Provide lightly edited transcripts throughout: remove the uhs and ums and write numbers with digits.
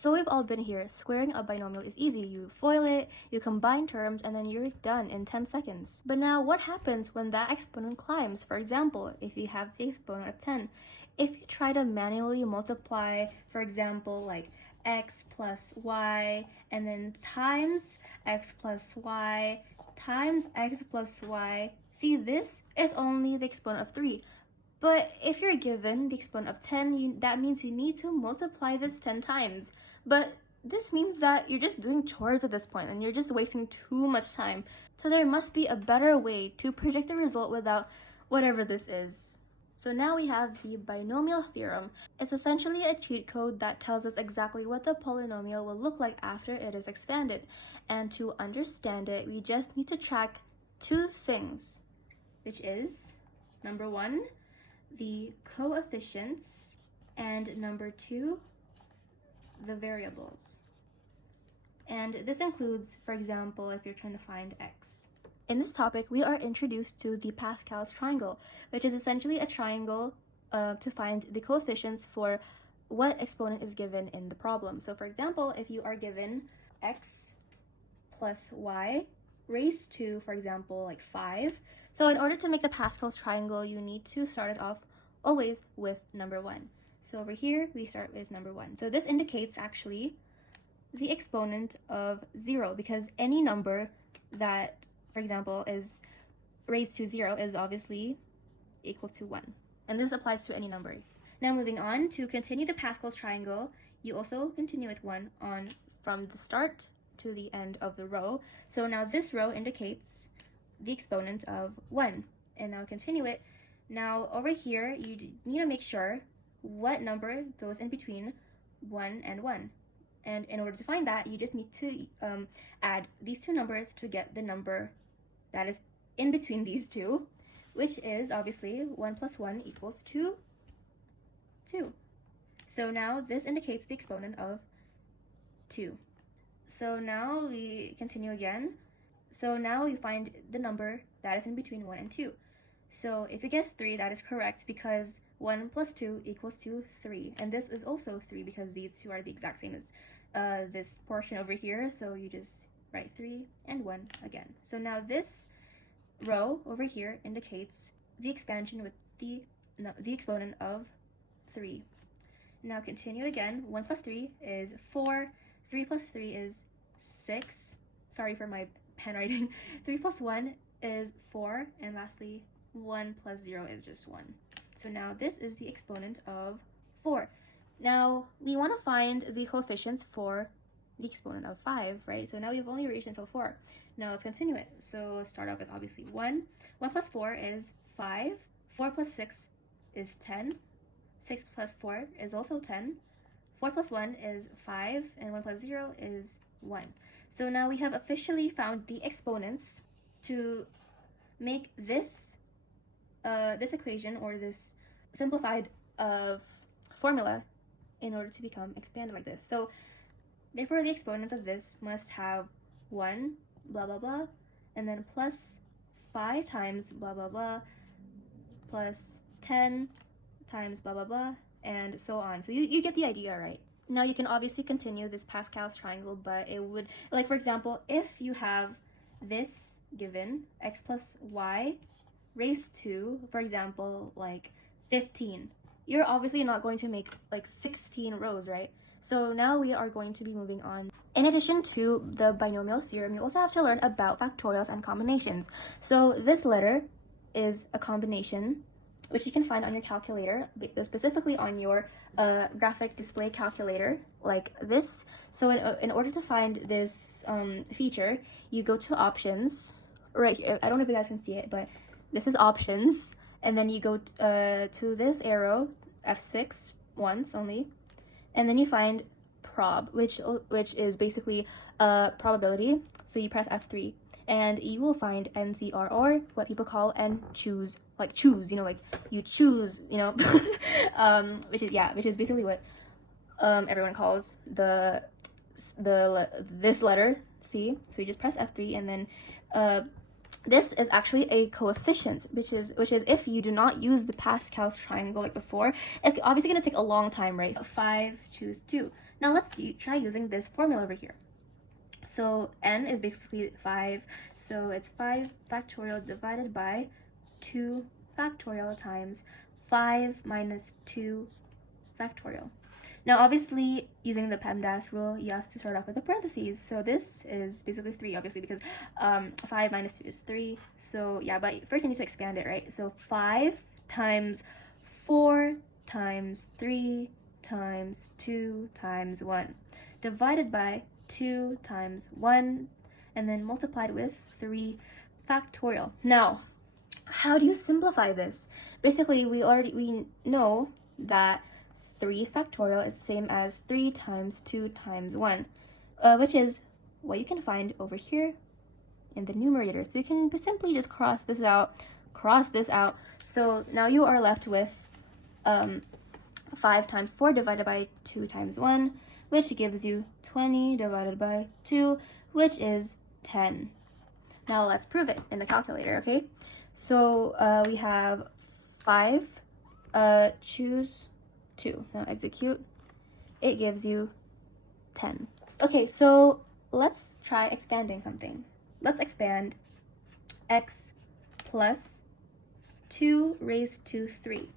So we've all been here. Squaring a binomial is easy. You FOIL it, you combine terms, and then you're done in 10 seconds. But now what happens when that exponent climbs? For example, if you have the exponent of 10, if you try to manually multiply, for example, like x plus y, and then times x plus y, times x plus y, see, this is only the exponent of 3. But if you're given the exponent of 10, that means you need to multiply this 10 times. But this means that you're just doing chores at this point and you're just wasting too much time. So there must be a better way to predict the result without whatever this is. So now we have the binomial theorem. It's essentially a cheat code that tells us exactly what the polynomial will look like after it is expanded. And to understand it, we just need to track two things, which is, number 1, the coefficients, and number 2, the variables. And this includes, for example, if you're trying to find x. In this topic, we are introduced to the Pascal's triangle, which is essentially a triangle to find the coefficients for what exponent is given in the problem. So for example, if you are given x plus y raised to, for example, like 5. So in order to make the Pascal's triangle, you need to start it off always with number 1. So over here, we start with number 1. So this indicates actually the exponent of 0, because any number that, for example, is raised to 0 is obviously equal to 1. And this applies to any number. Now moving on, to continue the Pascal's triangle, you also continue with 1 on from the start to the end of the row. So now this row indicates the exponent of 1. And now continue it. Now over here, you need to make sure what number goes in between 1 and 1. And in order to find that, you just need to add these two numbers to get the number that is in between these two, which is obviously 1 plus 1 equals 2. So now this indicates the exponent of 2. So now we continue again. So now we find the number that is in between 1 and 2. So if you guess 3, that is correct, because 1 plus 2 equals to 3. And this is also 3 because these two are the exact same as this portion over here. So you just write 3 and 1 again. So now this row over here indicates the expansion with the exponent of 3. Now continue it again. 1 plus 3 is 4. 3 plus 3 is 6. Sorry for my handwriting. 3 plus 1 is 4. And lastly, 1 plus 0 is just 1. So now this is the exponent of 4. Now we want to find the coefficients for the exponent of 5, right? So now we've only reached until 4. Now let's continue it. So let's start off with obviously 1. 1 plus 4 is 5. 4 plus 6 is 10. 6 plus 4 is also 10. 4 plus 1 is 5, and 1 plus 0 is 1. So now we have officially found the exponents to make this this equation, or this simplified formula, in order to become expanded like this. So therefore the exponents of this must have 1 blah blah blah, and then plus 5 times blah blah blah, plus 10 times blah blah blah, and so on. So you get the idea, right? Now you can obviously continue this Pascal's triangle, but it would, like for example, if you have this given, x plus y raised to, for example, like 15, you're obviously not going to make like 16 rows, right? So now we are going to be moving on. In addition to the binomial theorem, you also have to learn about factorials and combinations. So this letter is a combination, which you can find on your calculator, specifically on your graphic display calculator, like this. So in order to find this feature, you go to options, right here. I don't know if you guys can see it, but this is options, and then you go to this arrow, F6, once only, and then you find prob, which is basically probability. So you press F3, and you will find NCR, or what people call choose, like choose, you know, like you choose, you know, which is basically what everyone calls this letter C. So you just press F3, and then this is actually a coefficient, which is if you do not use the Pascal's triangle like before, it's obviously going to take a long time, right? So 5, choose 2. Now let's try using this formula over here. So n is basically 5, so it's 5 factorial divided by 2 factorial times 5 minus 2 factorial. Now obviously, using the PEMDAS rule, you have to start off with the parentheses. So this is basically 3, obviously, because 5 minus 2 is 3. So yeah, but first you need to expand it, right? So 5 times 4 times 3 times 2 times 1 divided by 2 times 1 and then multiplied with 3 factorial. Now, how do you simplify this? Basically, we know that 3 factorial is the same as 3 times 2 times 1, which is what you can find over here in the numerator. So you can simply just cross this out. So now you are left with 5 times 4 divided by 2 times 1, which gives you 20 divided by 2, which is 10. Now let's prove it in the calculator, okay? So we have 5, choose 2. Now execute. It gives you 10. Okay, so let's try expanding something. Let's expand x plus 2 raised to 3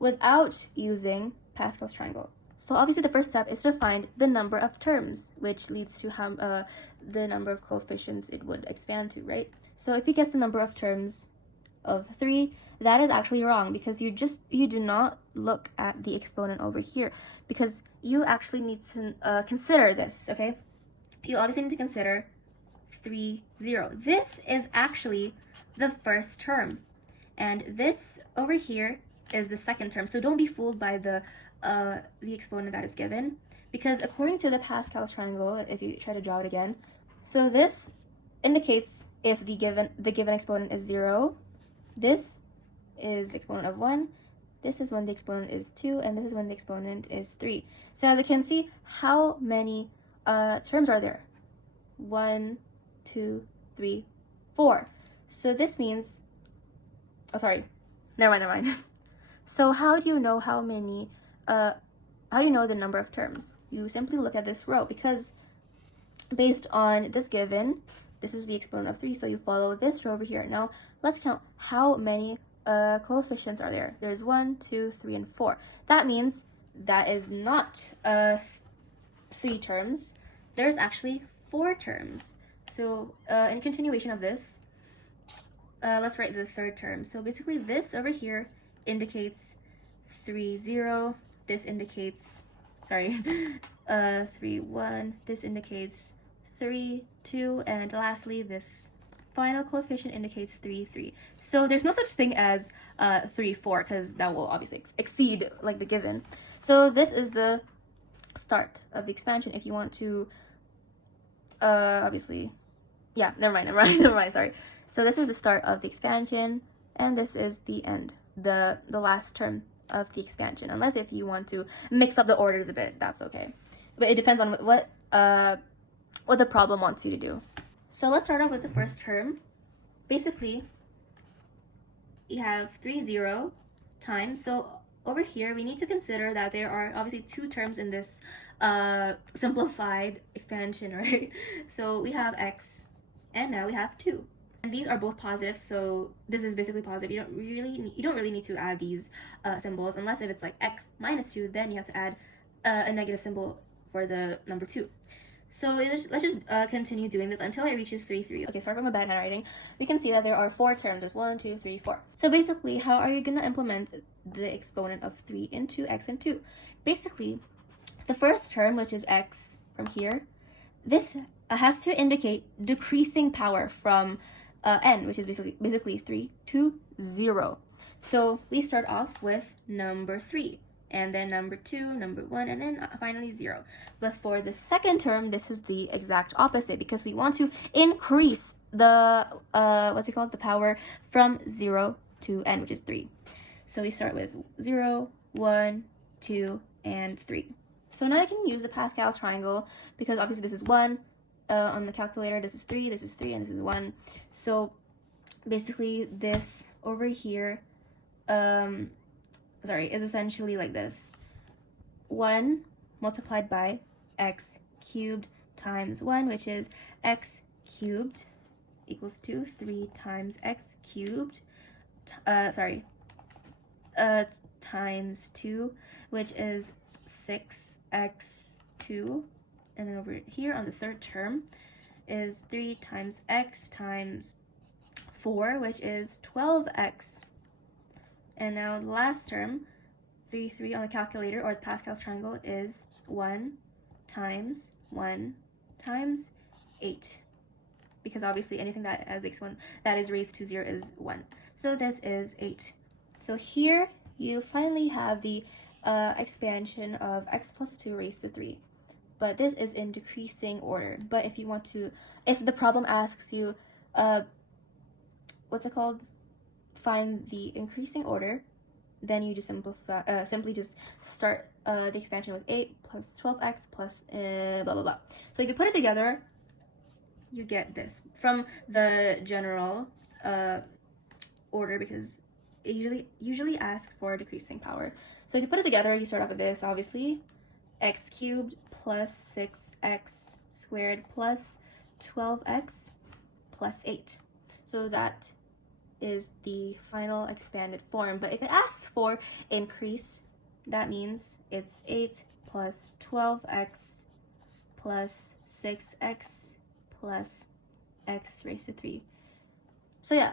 without using Pascal's triangle. So obviously the first step is to find the number of terms, which leads to how the number of coefficients it would expand to, right? So if you guess the number of terms of 3, that is actually wrong, because you do not look at the exponent over here, because you actually need to consider this, okay? You obviously need to consider 3, 0. This is actually the first term, and this over here is the second term. So don't be fooled by the exponent that is given, because according to the Pascal's triangle, if you try to draw it again, so this indicates if the given exponent is 0, this is the exponent of 1, this is when the exponent is 2, and this is when the exponent is 3. So as you can see, how many terms are there? 1, 2, 3, 4. So this means, oh sorry, never mind. So how do you know how do you know the number of terms? You simply look at this row, because based on this given, this is the exponent of 3, so you follow this row over here. Now let's count how many coefficients are there. There's 1, 2, 3, and 4. That means that is not 3 terms. There's actually 4 terms. So in continuation of this, let's write the third term. So basically this over here indicates 3, 0. This indicates, 3, 1. This indicates 3, 2. And lastly, this final coefficient indicates 3, 3. So there's no such thing as 3, 4, because that will obviously exceed like the given. So this is the start of the expansion. If you want to, obviously, yeah, never mind, sorry. So this is the start of the expansion, and this is the end, the last term of the expansion. Unless if you want to mix up the orders a bit, that's okay. But it depends on what the problem wants you to do. So let's start off with the first term. Basically, you have 3, 0 times. So over here, we need to consider that there are obviously 2 terms in this simplified expansion, right? So we have x, and now we have 2. And these are both positive, so this is basically positive. You don't really need to add these symbols, unless if it's like x minus 2, then you have to add a negative symbol for the number 2. So let's just continue doing this until it reaches 3, 3. Okay, sorry for my bad handwriting. We can see that there are 4 terms. There's 1, 2, 3, 4. So basically, how are you going to implement the exponent of 3 into x and 2? Basically, the first term, which is x from here, this has to indicate decreasing power from n, which is basically 3 to 0. So we start off with number 3, and then number 2, number 1, and then finally 0. But for the second term, this is the exact opposite, because we want to increase the the power from 0 to n, which is 3. So we start with 0, 1, 2, and 3. So now I can use the Pascal's triangle, because obviously this is 1 on the calculator, this is 3, this is 3, and this is 1. So basically this over here is essentially like this. 1 multiplied by x cubed times 1, which is x cubed equals to 3 times x cubed, times 2, which is 6x2. And then over here on the third term is 3 times x times 4, which is 12x. And now the last term, 3 on the calculator, or the Pascal's triangle, is 1 times 8. Because obviously anything that has the exponent that is raised to 0 is 1. So this is 8. So here you finally have the expansion of x plus 2 raised to 3. But this is in decreasing order. But if you want to, if the problem asks you, find the increasing order, then you just simply just start the expansion with 8 plus 12x plus blah blah blah. So if you put it together, you get this from the general order, because it usually asks for a decreasing power. So if you put it together, you start off with this, obviously, x cubed plus 6x squared plus 12x plus 8. So that is the final expanded form. But if it asks for increased, that means it's 8 plus 12x plus 6x plus x raised to 3. So yeah,